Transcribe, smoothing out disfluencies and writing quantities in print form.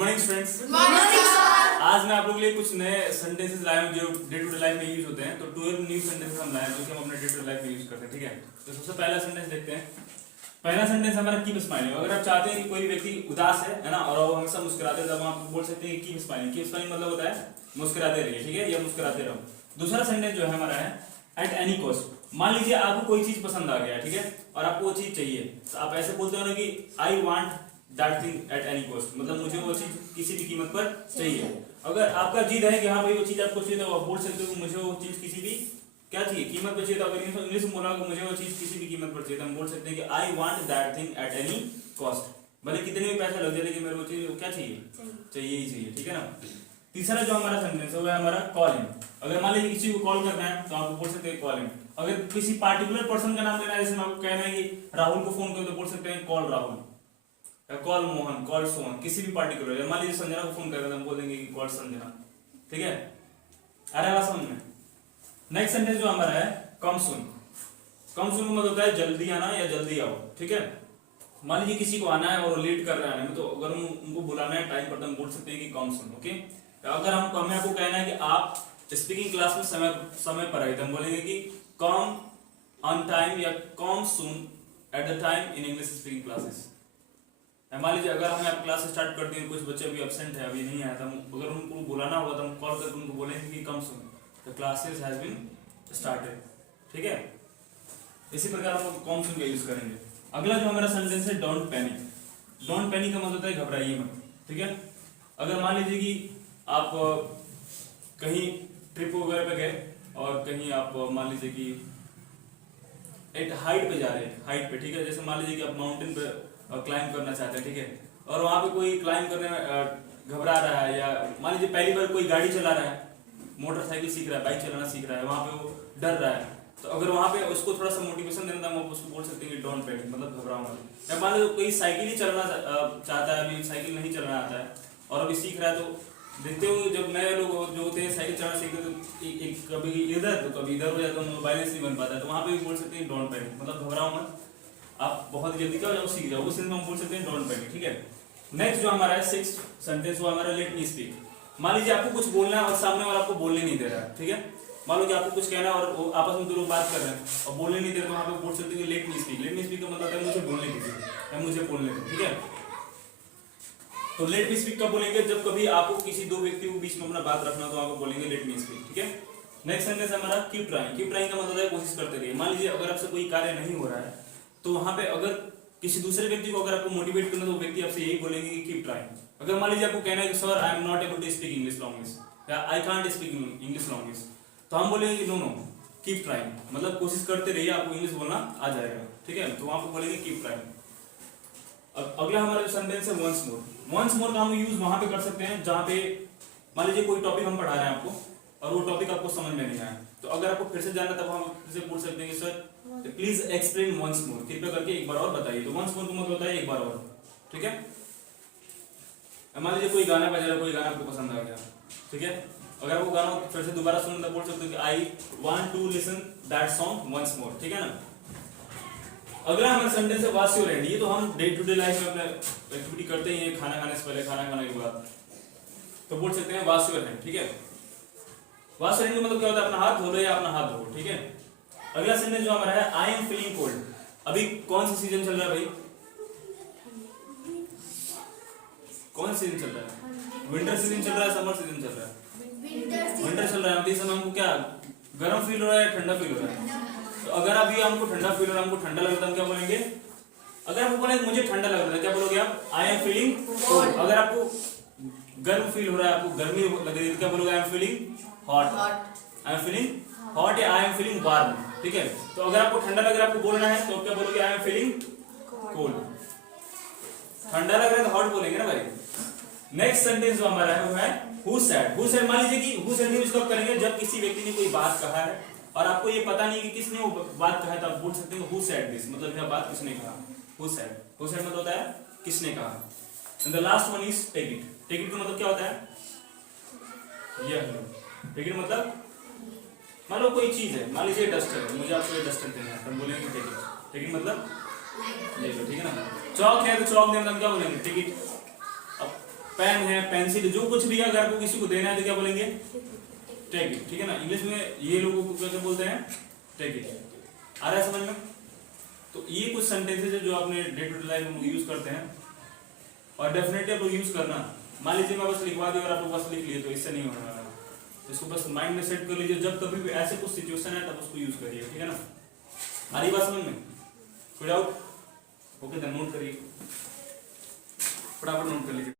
Morning students. Good morning sir. आज मैं आप लोगों के लिए कुछ नए सेंटेंसेस लाया हूं जो डे टू डे लाइफ में यूज होते हैं। तो 12 न्यू सेंटेंसेस हम लाए हैं जो कि हम अपने डे टू डे लाइफ में यूज करते हैं। ठीक है, तो सबसे पहला सेंटेंस देखते हैं। पहला सेंटेंस हमारा कीप स्माइलिंग। अगर आप चाहते हैं कि कोई व्यक्ति उदास है ना, और वो हमेशा मुस्कुराते हैं, तब आप बोल सकते हैं कीप स्माइलिंग। कीप स्माइलिंग मतलब होता है मुस्कुराते रहिए, ठीक है, या मुस्कुराते रहो। दूसरा सेंटेंस जो है हमारा है एट एनी कॉस्ट। मान लीजिए आपको कोई चीज पसंद आ गया, ठीक है, और आपको वो चीज चाहिए, तो आप ऐसे बोलते हो ना कि I want that thing at any cost, मतलब मुझे वो चीज किसी भी कीमत पर चाहिए। अगर आपका जिद है कि हाँ भाई वो चीज आपको चाहिए, तो आप बोल सकते हो कि मुझे वो चीज किसी भी क्या चाहिए कीमत पर चाहिए। तो अगर इंग्लिश में बोला मुझे वो चीज किसी भी कीमत पर चाहिए, तो हम बोल सकते हैं कि I want that thing at any cost. भले कितने भी पैसे लग जाए, लेकिन मेरे को चीज क्या चाहिए, चाहिए ही चाहिए, ठीक है ना। तीसरा जो हमारा सेंटेंस है वो है हमारा कॉल इन। अगर मान लीजिए किसी को कॉल करना है, तो आप बोल सकते हैं कॉल इन। अगर किसी पार्टिकुलर पर्सन का नाम लेना है, जैसे आपको कहना है कि राहुल को फोन करो, तो बोल सकते हैं call Rahul, call Mohan, call Sohan, किसी भी पार्टिकुलर। मान लीजिए संजना को फोन करेगा, तो हम बोल देंगे कि कॉल संजना, ठीक है। आ रहा है समझ में। नेक्स्ट सेंटेंस जो हमारा है कम सुन। कम सुन मतलब होता है जल्दी आना या जल्दी आओ, ठीक है। मान लीजिए किसी को आना है और लेट कर रहा है, तो अगर हम उनको बुलाना है टाइम पर, तो हम बोल सकते हैं कि कम सुन, ओके। अगर हमें आपको कहना है कि आप स्पीकिंग क्लास में समय पर आए, तो हम बोलेंगे कि कम ऑन टाइम या come soon at the time in English speaking classes. मान लीजिए अगर हमें आप क्लास स्टार्ट कर दिए, कुछ बच्चे अभी एब्सेंट है, अभी नहीं आया, तो अगर उनको बुलाना होगा तो हम कॉल करके उनको बोलेंगे कि come soon, the classes has been started, ठीक है। इसी प्रकार हम कम सुन का यूज करेंगे। अगला जो हमारा सेंटेंस है डोंट पैनिक। डोंट पैनिक का मतलब होता है घबराइए मत, ठीक है। अगर मान लीजिए कि आप कहीं ट्रिप वगैरह पे गए, और कहीं आप मान लीजिए कि एक हाइट पे जा रहे हैं, हाइट पे, ठीक है। जैसे मान लीजिए कि आप माउंटेन पे क्लाइंब करना चाहते हैं, ठीक है, और वहां पे कोई क्लाइंब करने में घबरा रहा है, या मान लीजिए पहली बार कोई गाड़ी चला रहा है, मोटरसाइकिल सीख रहा है, बाइक चलाना सीख रहा है, वहां पे वो डर रहा है, तो अगर वहां पे उसको थोड़ा सा मोटिवेशन देना था, हम उसको बोल सकते हैं कि डोंट पैनिक, मतलब घबराओ मत। या मान लीजिए कोई साइकिल ही चलाना चाहता है, अभी साइकिल नहीं चलाना आता है और अभी सीख रहा है, तो देखते हो जब नए लोग जो होते हैं साइकिल चलाना सीखते हैं, तो कभी इधर तो कभी इधर हो जाता है, बैलेंस नहीं बन पाता है, तो वहां पे भी बोल सकते हैं डोंट पैनिक, मतलब घबराओ मत, आप बहुत जल्दी क्या हो जाओ, सीख जाओ, उस सेंस में हम बोल सकते हैं डोंट पैनिक, ठीक है। नेक्स्ट जो हमारा है सिक्स्थ सेंटेंस वो हमारा लेट मी स्पीक। मान लीजिए आपको कुछ बोलना है और सामने वाला आपको बोलने नहीं दे रहा है, ठीक है। मान लो कि आपको कुछ कहना है और आपस में दो लोग बात कर रहे हैं और बोलने नहीं दे रहे, तो वहां पे बोल सकते हैं let me speak. Let me speak का मतलब है मुझे बोलने दीजिए या मुझे बोलने दो, ठीक है। तो लेट मी स्पीक कब बोलेंगे, जब कभी आपको किसी दो व्यक्ति को बीच में अपना बात रखना, तो आपको बोलेंगे लेट मी स्पीक, ठीक है। नेक्स्ट सेंटेंस हमारा कीप ट्राइंग। कीप ट्राइंग का मतलब है कोशिश करते रहिए। मान लीजिए अगर आपसे कोई कार्य नहीं हो रहा है, तो वहां पे अगर किसी दूसरे व्यक्ति को अगर आपको मोटिवेट करना, तो व्यक्ति आपसे यही बोलेंगे कि कीप ट्राइंग। अगर मान लीजिए आपको कहना है कि sir I am not able to speak English language, या I can't speak English language, तो हम बोलेंगे नो नो कीप ट्राइंग, मतलब कोशिश करते रहिए, आपको इंग्लिश बोलना आ जाएगा, ठीक है। तो वहां पे बोलेंगे कीप ट्राइंग। अब अगला हमारा जो सेंटेंस है वंस मोर। वंस मोर का हम यूज वहां पे कर सकते हैं जहां पे मान लीजिए कोई टॉपिक हम पढ़ा रहे हैं आपको, और वो टॉपिक आपको समझ में नहीं आया, तो अगर आपको फिर से जानना, तब हम फिर से पूछ सकते हैं कि sir please explain once more, कृपया करके एक बार और बताइए। तो वंस मोर का मतलब होता है एक बार और, ठीक है। मान लीजिए कोई गाना बजा रहा है, कोई गाना आपको पसंद आ गया, ठीक है, अगर आपको गाना फिर से दोबारा सुनना, तो बोल सकते हो कि I want to listen that song once more, ठीक है ना। अगला हमारा सेंटेंस है वाश योर हैंड। ये तो हम डे टू डे लाइफ में अपने एक्टिविटी करते ही हैं, खाना खाने से पहले, खाना खाने के बाद, तो बोल सकते हैं वाश योर हैंड, ठीक है। वाश योर हैंड का मतलब क्या होता है, अपना हाथ धो लो या अपना हाथ धो, ठीक है। अगला सेंटेंस जो हमारा है आई एम फीलिंग कोल्ड। अभी कौन सा सीजन चल रहा है भाई, कौन सा सीजन चल रहा है, विंटर सीजन चल रहा है, समर सीजन चल रहा है, विंटर चल रहा है। इस समय हमको क्या गर्म फील हो रहा है, ठंडा फील हो रहा है। तो अगर अभी हमको ठंडा फील हो रहा है, हमको ठंडा लग रहा है, हम क्या बोलेंगे, अगर आपको बोले मुझे ठंडा लग रहा है, क्या बोलोगे आप, आई एम फीलिंग कोल्ड। अगर आपको गर्म फील हो रहा है, आपको गर्मी लग रही है, तो क्या बोलोगे, I am feeling hot, I am feeling hot या आई एम फीलिंग वार्म, ठीक है। तो अगर आपको ठंडा लग रहा है, आपको बोलना है, तो क्या बोलोगे, आई एम फीलिंग कोल्ड। ठंडा लग रहा है तो हॉट बोलेंगे ना भाई। नेक्स्ट सेंटेंस जो हमारा है वो है हु सेड। हु सेड, मान लीजिए कि हु सेड यूज कब करेंगे, जब किसी व्यक्ति ने कोई बात कहा है और आपको ये पता नहीं कि किसने वो बात कहा है, तो आप बोल सकते हैं हु सेड दिस, मतलब यह बात किसने कहा, हु सेड। हु सेड मतलब होता है किसने कहा। And the last one is take it. Take it का मतलब क्या होता है, यह टेक इट मतलब मान लो कोई चीज है, मान लीजिए डस्टर है, मुझे आपको ये डस्टर देना है, तो बोलेंगे टेक इट। टेक इट मतलब ले लो, ठीक है ना। चौक है तो चौक देना, क्या बोलेंगे, टेक इट। अब पेन है, पेंसिल, जो कुछ भी है, अगर आपको किसी को देना है तो क्या बोलेंगे? टेक इट, ठीक है ना। इंग्लिश में ये लोगों को कैसे बोलते हैं? Take it. आ रहा है समझ में? तो ये कुछ सेंटेंसेस है जो आपने डे टू डे लाइफ में यूज करते हैं, और डेफिनेटली आप लोग यूज करना। मान लीजिए मैं बस लिखवा दिया और आप लोग बस लिख लिए, तो इससे नहीं होने वाला। इसको बस माइंड में सेट कर लीजिए, जब कभी भी ऐसे कुछ सिचुएशन है तब उसको यूज करिए, ठीक है ना। आ रही बात समझ में? कोई डाउट? ओके, नोट करिए, फटाफट नोट कर लीजिए।